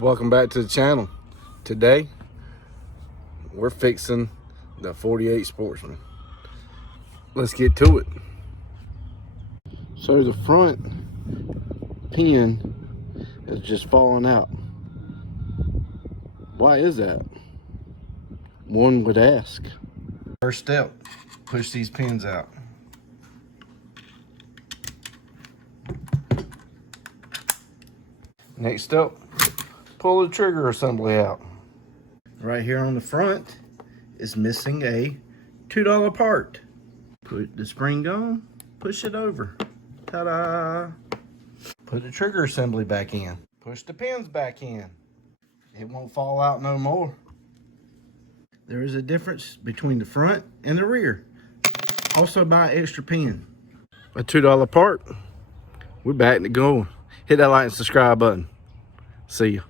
Welcome back to the channel. Today we're fixing the 48 Sportsman. Let's get to it. So the front pin is just falling out. Why is that? One would ask. First step, push these pins out. Next step, pull the trigger assembly out. Right here on the front is missing a $2 part. Put the spring on, push it over. Ta-da! Put the trigger assembly back in. Push the pins back in. It won't fall out no more. There is a difference between the front and the rear. Also buy an extra pin. A $2 part. We're back to going. Hit that like and subscribe button. See ya.